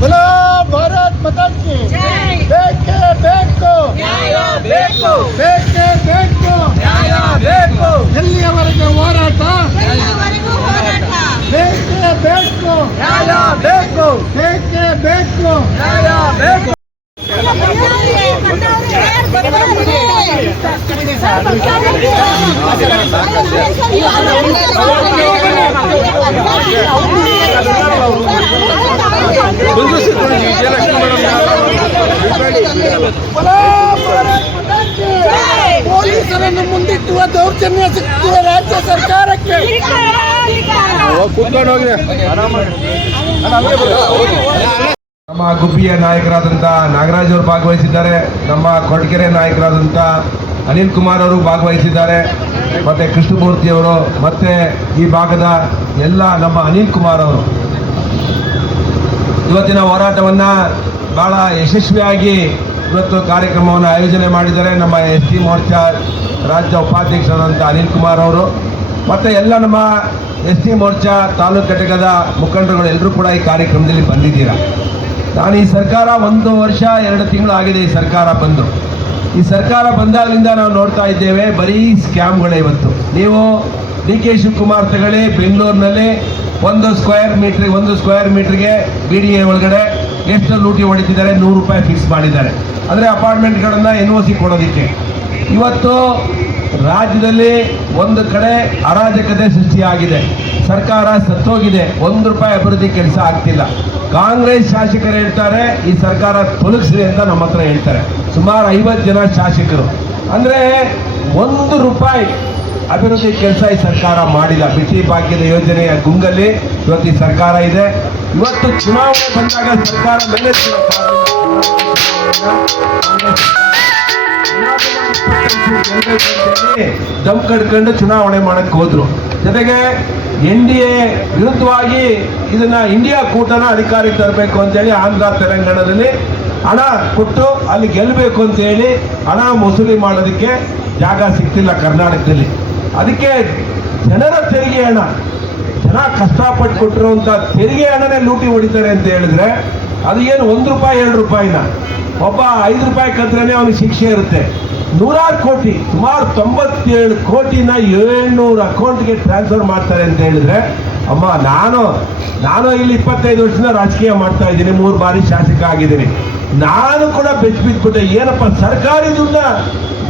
बोलो भारत माता की बेके बेको न्याय ಬೇಕು ಬೇಕೇ ಬೇಕು ನ್ಯಾಯ ಬೇಕು ಎಲ್ಲಿಯವರೆಗೆ ಹೋರಾಟ ಬೇಕೇ ಬೇಕು ನ್ಯಾಯ ಬೇಕು ಬೇಕೇ ಬೇಕು ನ್ಯಾಯ ಬೇಕು ಪೊಲೀಸರನ್ನು ಮುಂದಿಟ್ಟುವ ದೌರ್ಜನ್ಯ ಸಿಕ್ಕುವ ರಾಜ್ಯ ಸರ್ಕಾರಕ್ಕೆ ನಮ್ಮ ಗುಬ್ಬಿಯ ನಾಯಕರಾದಂಥ ನಾಗರಾಜ್ ಅವರು ಭಾಗವಹಿಸಿದ್ದಾರೆ. ನಮ್ಮ ಕೊರಟಗೆರೆ ನಾಯಕರಾದಂಥ ಅನಿಲ್ ಕುಮಾರ್ ಅವರು ಭಾಗವಹಿಸಿದ್ದಾರೆ. ಮತ್ತು ಕೃಷ್ಣಮೂರ್ತಿ ಅವರು, ಮತ್ತು ಈ ಭಾಗದ ಎಲ್ಲ ನಮ್ಮ ಅನಿಲ್ ಕುಮಾರ್ ಅವರು ಇವತ್ತಿನ ಹೋರಾಟವನ್ನು ಭಾಳ ಯಶಸ್ವಿಯಾಗಿ ಇವತ್ತು ಕಾರ್ಯಕ್ರಮವನ್ನು ಆಯೋಜನೆ ಮಾಡಿದ್ದಾರೆ. ನಮ್ಮ ST ಮೋರ್ಚಾ ರಾಜ್ಯ ಉಪಾಧ್ಯಕ್ಷರಾದಂಥ ಅನಿಲ್ ಕುಮಾರ್ ಅವರು ಮತ್ತು ಎಲ್ಲ ನಮ್ಮ ST ಮೋರ್ಚಾ ತಾಲೂಕು ಘಟಕದ ಮುಖಂಡರುಗಳು ಎಲ್ಲರೂ ಕೂಡ ಈ ಕಾರ್ಯಕ್ರಮದಲ್ಲಿ ಬಂದಿದ್ದೀರಾ. ನಾನು ಈ ಸರ್ಕಾರ 1 ವರ್ಷ 2 ತಿಂಗಳು ಆಗಿದೆ ಈ ಸರ್ಕಾರ ಬಂದು. ಈ ಸರ್ಕಾರ ಬಂದಾಗಲಿಂದ ನಾವು ನೋಡ್ತಾ ಇದ್ದೇವೆ ಬರೀ ಸ್ಕ್ಯಾಮ್ಗಳೇ. ಇವತ್ತು ನೀವು DK ಶಿವಕುಮಾರ್ ತಗೊಳ್ಳಿ, ಬೆಂಗಳೂರಿನಲ್ಲಿ 1 ಸ್ಕ್ವೇರ್ ಮೀಟ್ರಿಗೆ BDA ಒಳಗಡೆ ಎಷ್ಟು ಲೂಟಿ ಹೊಡಿತಿದ್ದಾರೆ, 100 ರೂಪಾಯಿ ಫಿಕ್ಸ್ ಮಾಡಿದ್ದಾರೆ. ಅಂದರೆ ಅಪಾರ್ಟ್ಮೆಂಟ್ಗಳನ್ನು NOC ಕೊಡೋದಕ್ಕೆ. ಇವತ್ತು ರಾಜ್ಯದಲ್ಲಿ ಒಂದು ಕಡೆ ಅರಾಜಕತೆ ಸೃಷ್ಟಿಯಾಗಿದೆ, ಸರ್ಕಾರ ಸತ್ತೋಗಿದೆ, 1 ರೂಪಾಯಿ ಅಭಿವೃದ್ಧಿ ಕೆಲಸ ಆಗ್ತಿಲ್ಲ. ಕಾಂಗ್ರೆಸ್ ಶಾಸಕರು ಹೇಳ್ತಾರೆ ಈ ಸರ್ಕಾರ ತೊಲಗಿಸ್ರಿ ಅಂತ ನಮ್ಮ ಹತ್ರ ಹೇಳ್ತಾರೆ. ಸುಮಾರು 50 ಜನ ಶಾಸಕರು. ಅಂದರೆ 1 ರೂಪಾಯಿ ಅಭಿವೃದ್ಧಿ ಕೆಲಸ ಈ ಸರ್ಕಾರ ಮಾಡಿಲ್ಲ. ಬಿಟಿ ಭಾಗ್ಯದ ಯೋಜನೆಯ ಗುಂಗಲ್ಲಿ ಇವತ್ತು ಈ ಸರ್ಕಾರ ಇದೆ. ಇವತ್ತು ಚುನಾವಣೆ ಬಂದಾಗ ಸರ್ಕಾರ ಮೇಲೆ ದಮ್ ಕಡ್ಕೊಂಡು ಚುನಾವಣೆ ಮಾಡಕ್ಕೆ ಹೋದ್ರು. ಜೊತೆಗೆ NDA ವಿರುದ್ಧವಾಗಿ ಇದನ್ನ ಇಂಡಿಯಾ ಕೂಟನ ಅಧಿಕಾರಕ್ಕೆ ತರಬೇಕು ಅಂತೇಳಿ ಆಂಧ್ರ ತೆಲಂಗಾಣದಲ್ಲಿ ಹಣ ಕೊಟ್ಟು ಅಲ್ಲಿ ಗೆಲ್ಲಬೇಕು ಅಂತೇಳಿ ಹಣ ವಸೂಲಿ ಮಾಡೋದಕ್ಕೆ ಜಾಗ ಸಿಗ್ತಿಲ್ಲ ಕರ್ನಾಟಕದಲ್ಲಿ. ಅದಕ್ಕೆ ಜನರ ತೆರಿಗೆ ಹಣ, ಜನ ಕಷ್ಟಪಟ್ಟು ಕೊಟ್ಟಿರುವಂಥ ತೆರಿಗೆ ಹಣನೇ ಲೂಟಿ ಹೊಡಿತಾರೆ ಅಂತ ಹೇಳಿದ್ರೆ ಅದು ಏನು 1 ರೂಪಾಯಿ 2 ರೂಪಾಯಿನ, ಒಬ್ಬ 5 ರೂಪಾಯಿ ಕದ್ರೇ ಅವನಿಗೆ ಶಿಕ್ಷೆ ಇರುತ್ತೆ. 100 ಕೋಟಿ, ಸುಮಾರು 97 ಕೋಟಿನ 700 ಅಕೌಂಟ್ಗೆ ಟ್ರಾನ್ಸ್ಫರ್ ಮಾಡ್ತಾರೆ ಅಂತ ಹೇಳಿದ್ರೆ, ಅಮ್ಮ ನಾನು ಇಲ್ಲಿ 25 ವರ್ಷದಿಂದ ರಾಜಕೀಯ ಮಾಡ್ತಾ ಇದ್ದೀನಿ, 3 ಬಾರಿ ಶಾಸಕ ಆಗಿದ್ದೀನಿ. ನಾನು ಕೂಡ ಬೆಚ್ಚಿಬಿದ್ಬಿಟ್ಟೆ, ಏನಪ್ಪ ಸರ್ಕಾರಿ ದುಡ್ಡ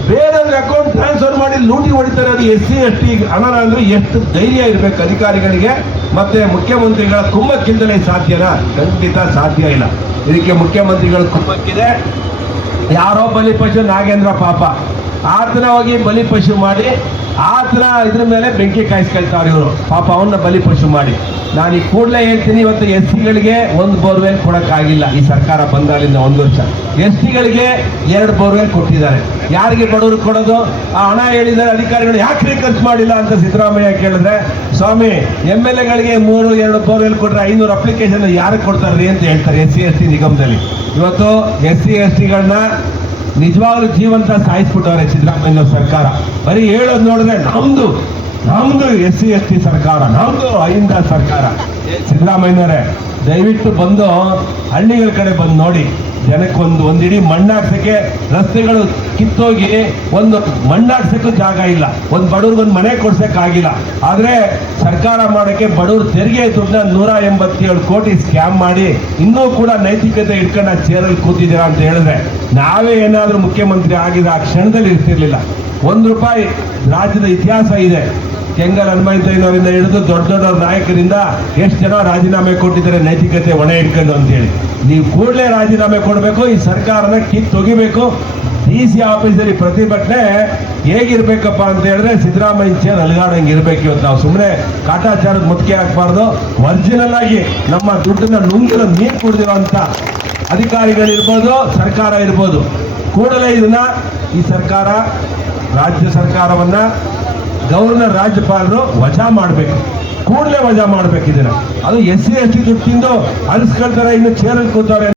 ಬೇರೆಯವ್ರಿಗೆ ಅಕೌಂಟ್ ಟ್ರಾನ್ಸ್ಫರ್ ಮಾಡಿ ಲೂಟಿ ಹೊಡಿತಾರೆ. ಅದು SC ST ಹಣ ಅಂದ್ರೆ ಎಷ್ಟು ಧೈರ್ಯ ಇರಬೇಕು ಅಧಿಕಾರಿಗಳಿಗೆ. ಮತ್ತೆ ಮುಖ್ಯಮಂತ್ರಿಗಳ ಕುಮ್ಮಕ್ಕಿಂದಲೇ ಸಾಧ್ಯನಾ? ಖಂಡಿತ ಸಾಧ್ಯ ಇಲ್ಲ. ಇದಕ್ಕೆ ಮುಖ್ಯಮಂತ್ರಿಗಳ ಕುಮ್ಮಕ್ಕಿದೆ. ಯಾರೋ ಬಲಿಪಶು ನಾಗೇಂದ್ರ ಪಾಪ, ಆತನ ಹೋಗಿ ಬಲಿಪಶು ಮಾಡಿ ಆತನ ಇದ್ರ ಮೇಲೆ ಬೆಂಕಿ ಕಾಯಿಸ್ಕೊಳ್ತಾರೆ ಇವರು ಪಾಪ, ಅವನ್ನ ಬಲಿಪಶು ಮಾಡಿ. ನಾನು ಈ ಕೂಡಲೇ ಹೇಳ್ತೀನಿ, ಇವತ್ತು SCಗಳಿಗೆ 1 ಬೋರ್ವೆಲ್ ಕೊಡೋಕ್ಕಾಗಿಲ್ಲ ಈ ಸರ್ಕಾರ ಬಂದಾಗಲಿಂದ 1 ವರ್ಷ. STಗಳಿಗೆ 2 ಬೋರ್ವೆಲ್ ಕೊಟ್ಟಿದ್ದಾರೆ. ಯಾರಿಗೆ ಬಡವರು ಕೊಡೋದು? ಆ ಹಣ ಹೇಳಿದ್ದಾರೆ ಅಧಿಕಾರಿಗಳು ಯಾಕೆ ಖರ್ಚು ಮಾಡಿಲ್ಲ ಅಂತ ಸಿದ್ದರಾಮಯ್ಯ ಕೇಳಿದ್ರೆ, ಸ್ವಾಮಿ MLAಗಳಿಗೆ 2 ಬೋರ್ವೆಲ್ ಕೊಟ್ಟರೆ 500 ಅಪ್ಲಿಕೇಶನ್ ಯಾರಿಗೆ ಕೊಡ್ತಾರ್ರಿ ಅಂತ ಹೇಳ್ತಾರೆ SC ST ನಿಗಮದಲ್ಲಿ. ಇವತ್ತು SC STಗಳನ್ನ ನಿಜವಾಗ್ಲೂ ಜೀವಂತ ಸಾಯಿಸ್ಬಿಟ್ಟವ್ರೆ ಸಿದ್ದರಾಮಯ್ಯ ಸರ್ಕಾರ. ಬರೀ ಹೇಳೋದು ನೋಡಿದ್ರೆ ನಮ್ದು SC ST ಸರ್ಕಾರ, ನಮ್ದು ಅಹಿಂದ ಸರ್ಕಾರ. ಸಿದ್ದರಾಮಯ್ಯನವರೇ ದಯವಿಟ್ಟು ಬಂದು ಹಳ್ಳಿಗಳ ಕಡೆ ಬಂದು ನೋಡಿ. ಜನಕ್ಕೆ ಒಂದಿಡೀ ಮಣ್ಣಾಡ್ಸಕ್ಕೆ ರಸ್ತೆಗಳು ಕಿತ್ತೋಗಿ ಒಂದು ಮಣ್ಣಾಡ್ಸಕ್ಕೂ ಜಾಗ ಇಲ್ಲ, ಒಂದು ಬಡವ್ರಿಗೊಂದು ಮನೆ ಕೊಡ್ಸಕ್ಕಾಗಿಲ್ಲ. ಆದರೆ ಸರ್ಕಾರ ಮಾಡೋಕ್ಕೆ ಬಡವ್ರ ತೆರಿಗೆ ದುಡ್ಡನ್ನ 187 ಕೋಟಿ ಸ್ಕ್ಯಾಮ್ ಮಾಡಿ ಇನ್ನೂ ಕೂಡ ನೈತಿಕತೆ ಇಟ್ಕೊಂಡು ಚೇರಲ್ಲಿ ಕೂತಿದ್ದೀರಾ ಅಂತ ಹೇಳಿದ್ರೆ, ನಾವೇ ಏನಾದರೂ ಮುಖ್ಯಮಂತ್ರಿ ಆಗಿದ್ರೆ ಆ ಕ್ಷಣದಲ್ಲಿ ಇರ್ತಿರ್ಲಿಲ್ಲ. 1 ರೂಪಾಯಿ ರಾಜ್ಯದ ಇತಿಹಾಸ ಇದೆ. ಕೆಂಗಲ್ ಹನುಮಂತಯ್ಯನವರಿಂದ ಹಿಡಿದು ದೊಡ್ಡ ನಾಯಕರಿಂದ ಎಷ್ಟು ಜನ ರಾಜೀನಾಮೆ ಕೊಟ್ಟಿದ್ದಾರೆ ನೈತಿಕತೆ ಹೊಣೆ ಇಟ್ಕೊಂಡು ಅಂತೇಳಿ. ನೀವು ಕೂಡಲೇ ರಾಜೀನಾಮೆ ಕೊಡಬೇಕು, ಈ ಸರ್ಕಾರನ ಕಿತ್ತೊಗಿಬೇಕು. DC ಆಫೀಸಲ್ಲಿ ಪ್ರತಿಭಟನೆ ಹೇಗಿರ್ಬೇಕಪ್ಪ ಅಂತ ಹೇಳಿದ್ರೆ ಸಿದ್ದರಾಮಯ್ಯ ಚೇರ್ ಅಲುಗಾಡಂಗೆ ಇರ್ಬೇಕು. ಇವತ್ತು ನಾವು ಸುಮ್ಮನೆ ಕಾಟಾಚಾರದ ಮುತ್ತಿಗೆ ಹಾಕ್ಬಾರ್ದು. ಒರಿಜಿನಲ್ ಆಗಿ ನಮ್ಮ ದುಡ್ಡನ್ನ ನುಂಗಿರೋ ನೀರು ಕುಡಿದಿರುವಂಥ ಅಧಿಕಾರಿಗಳಿರ್ಬೋದು, ಸರ್ಕಾರ ಇರ್ಬೋದು, ಕೂಡಲೇ ಇದನ್ನ ಈ ಸರ್ಕಾರ ರಾಜ್ಯ ಸರ್ಕಾರವನ್ನ ಗವರ್ನರ್ ರಾಜ್ಯಪಾಲರು ವಜಾ ಮಾಡಬೇಕು, ಕೂಡಲೇ ವಜಾ ಮಾಡಬೇಕು ಇದನ್ನ. ಅದು SC ST ದುಡ್ಡು ತಿಂದು ಅನಿಸ್ಕೊಳ್ತಾರೆ, ಇನ್ನು ಚೇರಲ್ಲಿ ಕೂತವ್ರೆ.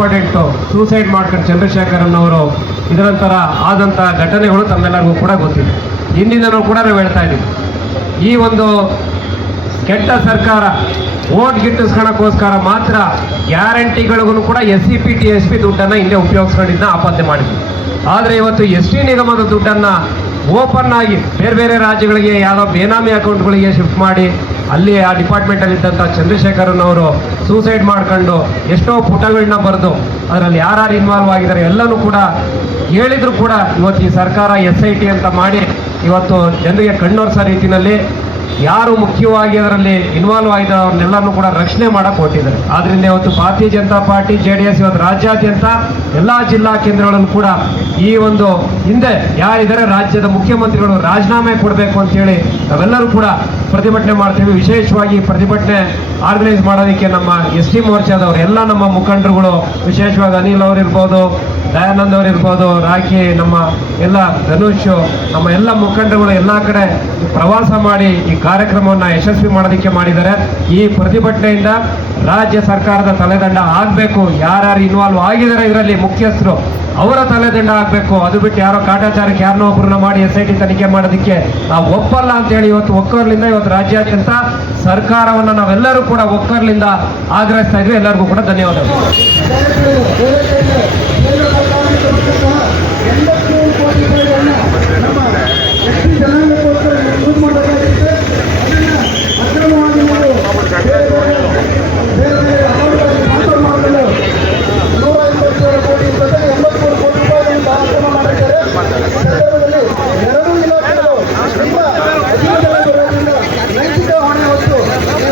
ಇಂಪಾರ್ಟೆಂಟು ಸೂಸೈಡ್ ಮಾಡ್ಕೊಂಡು ಚಂದ್ರಶೇಖರನ್ ಅವರು ಇದರಂತರ ಆದಂಥ ಘಟನೆಗಳು ತಮ್ಮೆಲ್ಲರಿಗೂ ಕೂಡ ಗೊತ್ತಿದೆ. ಹಿಂದಿನೂ ಕೂಡ ನಾವು ಹೇಳ್ತಾ ಇದ್ದೀವಿ, ಈ ಒಂದು ಕೆಟ್ಟ ಸರ್ಕಾರ ಓಟ್ ಗಿಟ್ಟಿಸ್ಕೊಳಕ್ಕೋಸ್ಕರ ಮಾತ್ರ ಗ್ಯಾರಂಟಿಗಳಿಗೂ ಕೂಡ SCP TSP ದುಡ್ಡನ್ನು ಹಿಂದೆ ಉಪಯೋಗಿಸ್ಕೊಂಡಿದ್ದನ್ನ ಆಪಾದನೆ ಮಾಡಿದ್ವಿ. ಆದರೆ ಇವತ್ತು ST ನಿಗಮದ ದುಡ್ಡನ್ನು ಓಪನ್ ಆಗಿ ಬೇರೆ ಬೇರೆ ರಾಜ್ಯಗಳಿಗೆ ಯಾವುದೋ ಬೇನಾಮಿ ಅಕೌಂಟ್ಗಳಿಗೆ ಶಿಫ್ಟ್ ಮಾಡಿ ಅಲ್ಲಿ ಆ ಡಿಪಾರ್ಟ್ಮೆಂಟಲ್ಲಿದ್ದಂಥ ಚಂದ್ರಶೇಖರನ್ ಅವರು ಸೂಸೈಡ್ ಮಾಡ್ಕೊಂಡು ಎಷ್ಟೋ ಪುಟಗಳನ್ನ ಬರೆದು ಅದರಲ್ಲಿ ಯಾರ್ಯಾರು ಇನ್ವಾಲ್ವ್ ಆಗಿದ್ದಾರೆ ಎಲ್ಲನೂ ಕೂಡ ಹೇಳಿದ್ರು ಕೂಡ ಇವತ್ತು ಈ ಸರ್ಕಾರ SIT ಅಂತ ಮಾಡಿ ಇವತ್ತು ಜನರಿಗೆ ಕಣ್ಣೊರೆಸೋ ರೀತಿಯಲ್ಲಿ ಯಾರು ಮುಖ್ಯವಾಗಿ ಅದರಲ್ಲಿ ಇನ್ವಾಲ್ವ್ ಆಗಿದ್ದಾರೆ ಅವ್ರನ್ನೆಲ್ಲನೂ ಕೂಡ ರಕ್ಷಣೆ ಮಾಡಕ್ಕೆ ಹೊರಟಿದ್ದಾರೆ. ಆದ್ರಿಂದ ಇವತ್ತು ಭಾರತೀಯ ಜನತಾ ಪಾರ್ಟಿ JDS ಇವತ್ತು ರಾಜ್ಯಾದ್ಯಂತ ಎಲ್ಲ ಜಿಲ್ಲಾ ಕೇಂದ್ರಗಳನ್ನು ಕೂಡ ಈ ಒಂದು ಹಿಂದೆ ಯಾರಿದ್ದಾರೆ ರಾಜ್ಯದ ಮುಖ್ಯಮಂತ್ರಿಗಳು ರಾಜೀನಾಮೆ ಕೊಡಬೇಕು ಅಂತೇಳಿ ನಾವೆಲ್ಲರೂ ಕೂಡ ಪ್ರತಿಭಟನೆ ಮಾಡ್ತೀವಿ. ವಿಶೇಷವಾಗಿ ಪ್ರತಿಭಟನೆ ಆರ್ಗನೈಸ್ ಮಾಡೋದಕ್ಕೆ ನಮ್ಮ ST ಮೋರ್ಚಾದವರು ಎಲ್ಲ ನಮ್ಮ ಮುಖಂಡರುಗಳು, ವಿಶೇಷವಾಗಿ ಅನಿಲ್ ಅವರಿರ್ಬೋದು, ದಯಾನಂದ್ ಅವರಿರ್ಬೋದು, ರಾಖಿ, ನಮ್ಮ ಎಲ್ಲ ಧನುಷ್, ನಮ್ಮ ಎಲ್ಲ ಮುಖಂಡರುಗಳು ಎಲ್ಲ ಕಡೆ ಪ್ರವಾಸ ಮಾಡಿ ಈ ಕಾರ್ಯಕ್ರಮವನ್ನು ಯಶಸ್ವಿ ಮಾಡೋದಕ್ಕೆ ಮಾಡಿದ್ದಾರೆ. ಈ ಪ್ರತಿಭಟನೆಯಿಂದ ರಾಜ್ಯ ಸರ್ಕಾರದ ತಲೆದಂಡ ಆಗಬೇಕು. ಯಾರ್ಯಾರು ಇನ್ವಾಲ್ವ್ ಆಗಿದ್ದಾರೆ ಇದರಲ್ಲಿ ಮುಖ್ಯಸ್ಥರು ಅವರ ತಲೆದಂಡ ಆಗಬೇಕು. ಅದು ಬಿಟ್ಟು ಯಾರೋ ಕಾಟಾಚಾರಕ್ಕೆ ಯಾರನ್ನೋ ಒಬ್ಬರನ್ನ ಮಾಡಿ SIT ತನಿಖೆ ಮಾಡೋದಕ್ಕೆ ನಾವು ಒಪ್ಪಲ್ಲ ಅಂತೇಳಿ ಇವತ್ತು ಒಕ್ಕರ್ಲಿಂದ ಇವತ್ತು ರಾಜ್ಯಾದ್ಯಂತ ಸರ್ಕಾರವನ್ನು ನಾವೆಲ್ಲರೂ ಕೂಡ ಒಕ್ಕರ್ಲಿಂದ ಆಗ್ರಹಿಸ್ತಾ ಇದ್ವಿ. ಎಲ್ಲರಿಗೂ ಕೂಡ ಧನ್ಯವಾದಗಳು.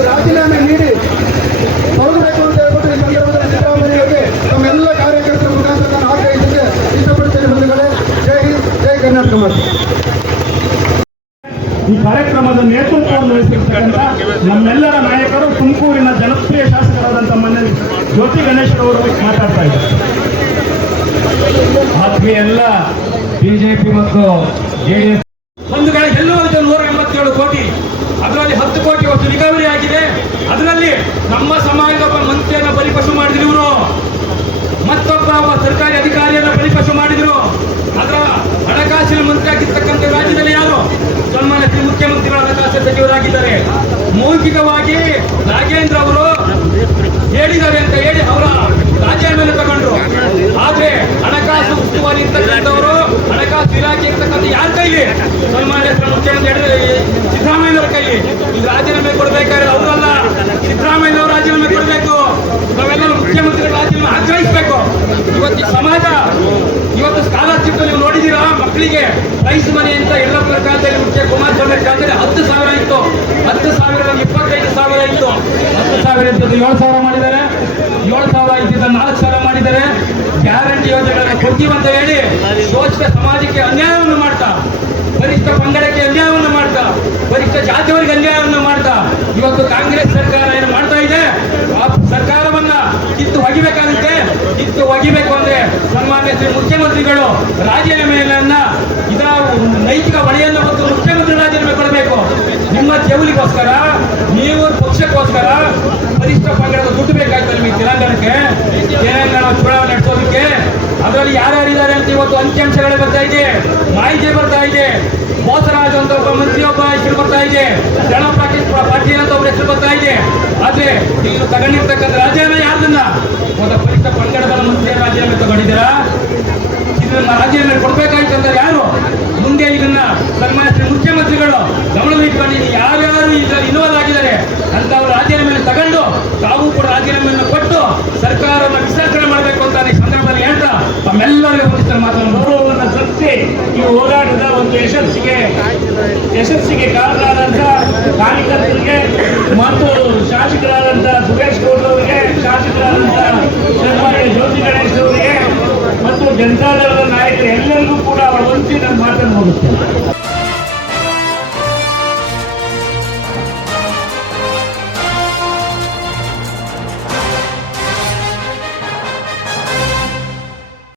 ರಾಜೀನಾಮೆ ನೀಡಿ ಹೋಗಬೇಕು ಅಂತ ಹೇಳ್ಬಿಟ್ಟು ಈ ಸಂದರ್ಭದಲ್ಲಿ ಸಿದ್ದರಾಮಯ್ಯಗೆ ತಮ್ಮೆಲ್ಲ ಕಾರ್ಯಕರ್ತರ ಮುಖಾಂತರ ನಾನು ಆಗ್ರಹಿಸಿದ್ದೆ ಇಷ್ಟಪಡ್ತೇನೆ. ಬಂಧುಗಳೇ, ಜೈ ಹಿಂದ್, ಜೈ ಕರ್ನಾಟಕ ಮಾತೆ. ಈ ಕಾರ್ಯಕ್ರಮದ ನೇತೃತ್ವವನ್ನು ವಹಿಸಿರ್ತಕ್ಕಂಥ ನಮ್ಮೆಲ್ಲರ ನಾಯಕರು, ತುಮಕೂರಿನ ಜನಪ್ರಿಯ ಶಾಸಕರಾದಂಥ ಮನೆ ಜ್ಯೋತಿ ಗಣೇಶ್ ಅವರು ಮಾತಾಡ್ತಾ ಇದ್ದಾರೆ. ಆತ್ಮೀಯ ಎಲ್ಲ BJP ಮತ್ತು JDS ಬಂಧುಗಳ ಎಲ್ಲೋ 187 ಕೋಟಿ, ಅದರಲ್ಲಿ 10 ಕೋಟಿ ವಸ್ತು ರಿಕವರಿ ಆಗಿದೆ. ಅದರಲ್ಲಿ ನಮ್ಮ ಸಮಾಜದ ಒಬ್ಬ ಮಂತ್ರಿಯನ್ನ ಬಲಿಪಶು ಮಾಡಿದ್ರು ಇವರು, ಮತ್ತೊಬ್ಬ ಸರ್ಕಾರಿ ಅಧಿಕಾರಿಯನ್ನ ಬಲಿಪಶು ಮಾಡಿದ್ರು. ಅದರ ಹಣಕಾಸಿನ ಮಂತ್ರಿ ಆಗಿರ್ತಕ್ಕಂಥ ರಾಜ್ಯದಲ್ಲಿ ಯಾರು ಸನ್ಮಾನ್ಯ ಶ್ರೀ ಮುಖ್ಯಮಂತ್ರಿಗಳ ಹಣಕಾಸು ಸಚಿವರಾಗಿದ್ದಾರೆ. ಮೌಖಿಕವಾಗಿ ನಾಗೇಂದ್ರ ಅವರು ಹೇಳಿದ್ದಾರೆ ಅಂತ ಹೇಳಿ ಅವರ ರಾಜೀನಾಮೆ ತಗೊಂಡ್ರು. ಆದ್ರೆ ಹಣಕಾಸು ಉಸ್ತುವಾರಿ ಇರ್ತಕ್ಕಂಥವರು, ಹಣಕಾಸು ಇಲಾಖೆ ಇರ್ತಕ್ಕಂಥ ಯಾರ ಕೈಲಿ? ಸನ್ಮಾನ್ಯ ಮುಖ್ಯಮಂತ್ರಿ ಸಿದ್ದರಾಮಯ್ಯನವರ ಕೈಲಿ. ಈಗ ರಾಜೀನಾಮೆ ಕೊಡಬೇಕಾದ್ರೆ ಅವರಲ್ಲ, ಸಿದ್ದರಾಮಯ್ಯನವರು ರಾಜೀನಾಮೆ ಕೊಡಬೇಕು. ನಾವೆಲ್ಲರೂ ಮುಖ್ಯಮಂತ್ರಿಗಳ ರಾಜೀನಾಮೆ ಆಗ್ರಹಿಸಬೇಕು. ಇವತ್ತು ಸಮಾಜ ಇವತ್ತು ಸ್ಕಾಲರ್ಶಿಪ್ ನೀವು ನೋಡಿದೀರಾ, ಮಕ್ಕಳಿಗೆ ಪ್ರೈಸ್ ಮನಿ ಅಂತ ಯಡಿಯೂರಪ್ಪನ ಕಾಲದಲ್ಲಿ, ಮುಖ್ಯ ಕುಮಾರಸ್ವಾಮಿ ಕಾಲದಲ್ಲಿ 10,000 ಇತ್ತು. 10,000 25,000 ಇತ್ತು. 10,000 ಇದ್ದದ್ದು 7,000 ಮಾಡಿದ್ದಾರೆ. 7,000 ಇದ್ದಿದ್ದ 4,000 ಮಾಡಿದ್ದಾರೆ. ಗ್ಯಾರಂಟಿ ಯೋಜನೆಗಳನ್ನು ಕೊಡ್ತೀವಿ ಅಂತ ಹೇಳಿ ಶೋಷಿತ ಸಮಾಜಕ್ಕೆ ಅನ್ಯಾಯವನ್ನು ಮಾಡ್ತಾ, ಪರಿಷ್ಠ ಪಂಗಡಕ್ಕೆ ಅನ್ಯಾಯವನ್ನು ಮಾಡ್ತಾ, ಪರಿಷ್ಠ ಜಾತಿಯವರಿಗೆ ಅನ್ಯಾಯವನ್ನು ಮಾಡ್ತಾ ಇವತ್ತು ಕಾಂಗ್ರೆಸ್ ಸರ್ಕಾರ ಏನು ಮಾಡ್ತಾ ಇದೆ? ಆ ಸರ್ಕಾರವನ್ನ ಕಿತ್ತು ಒಗಿಬೇಕಾಗುತ್ತೆ. ಕಿತ್ತು ಒಗಿಬೇಕು ಅಂದ್ರೆ ಸನ್ಮಾನ್ಯ ಶ್ರೀ ಮುಖ್ಯಮಂತ್ರಿಗಳು ರಾಜೀನಾಮೆಯನ್ನ ಇದರ ನೈತಿಕ ಹೊಣೆಯನ್ನು ಹೊತ್ತು ಮುಖ್ಯಮಂತ್ರಿ ರಾಜೀನಾಮೆ ಕೊಡಬೇಕು. ನಿಮ್ಮ ಜವಳಿಗೋಸ್ಕರ, ನೀವು ಪಕ್ಷಕ್ಕೋಸ್ಕರ ಪರಿಷ್ಠ ಪಂಗಡದ ದುಡ್ಡು ಬೇಕಾಯ್ತು ನಿಮಗೆ ತೆಲಂಗಾಣಕ್ಕೆ, ತೆಲಂಗಾಣ ಚುನಾವಣೆ ನಡೆಸೋದಕ್ಕೆ. ಅದರಲ್ಲಿ ಯಾರ್ಯಾರಿದ್ದಾರೆ ಅಂತ ಇವತ್ತು ಅಂಕಿಅಂಶಗಳು ಬರ್ತಾ ಇದೆ, ಮಾಹಿತಿ ಬರ್ತಾ ಇದೆ. ಮೋಸರಾಜ್ ಅಂತ ಒಬ್ಬ ಮಂತ್ರಿ ಒಬ್ಬ ಹೆಸರು ಬರ್ತಾ ಇದೆ, ಜನ ಪಾಟೀಲ್ ಅಂತ ಒಬ್ಬ ಹೆಸರು ಬರ್ತಾ ಇದೆ. ಆದ್ರೆ ನೀವು ತಗೊಂಡಿರ್ತಕ್ಕಂಥ ರಾಜೀನಾಮೆ ಯಾರನ್ನ? ಒಂದು ಪರಿಷ್ಠ ಪಂಗಡದ ಮಂತ್ರಿಯ ರಾಜೀನಾಮೆ ತಗೊಂಡಿದ್ದೀರಾ? ಇದನ್ನ ರಾಜೀನಾಮೆ ಕೊಡ್ಬೇಕಾಯ್ತು ಅಂದ್ರೆ ಯಾರು? ಮುಂದೆ ಇದನ್ನ ಸನ್ಮಾನ್ಯ ಶ್ರೀ ಮುಖ್ಯಮಂತ್ರಿಗಳು ಗಮನದಲ್ಲಿಟ್ಕೊಂಡು ಯಾರ್ಯಾರು ಇದರಲ್ಲಿ ಇನ್ವಾಲ್ವ್ ಆಗಿದ್ದಾರೆ ಅಂತ ಅವರು ರಾಜೀನಾಮೆಯನ್ನು ತಗೊಂಡು ತಾವು ಕೂಡ ರಾಜೀನಾಮೆಯನ್ನು ಕೊಟ್ಟು ಸರ್ಕಾರವನ್ನು ವಿಸರ್ಜನೆ ಮಾಡಬೇಕು ಅಂತ ಈ ಸಂದರ್ಭದಲ್ಲಿ ಹೇಳ್ತಾ ತಮ್ಮೆಲ್ಲರಿಗೂ ಹೊಂದಿಸ್ತಾರೆ ಮಾತನ್ನು ಗೌರವವನ್ನು ಸಲ್ಲಿಸಿ ಈ ಹೋರಾಟದ ಒಂದು ಯಶಸ್ಸಿಗೆ ಕಾರಣರಾದಂಥ ಕಾರ್ಯಕರ್ತರಿಗೆ ಮತ್ತು ಶಾಸಕರಾದಂಥ ಸುರೇಶ್ ಗೌಡ ಅವರಿಗೆ, ಶಾಸಕರಾದಂಥ ಸನ್ಮಾನ್ಯ ಜ್ಯೋತಿ ಗಣೇಶ್ ಅವರಿಗೆ ಮತ್ತು ಜನತಾದಳದ ನಾಯಕರು ಎಲ್ಲರಿಗೂ ಕೂಡ ವಂದಿಸಿ ನನ್ನ ಮಾತನ್ನು ಮುಗಿಸ್ತೇನೆ.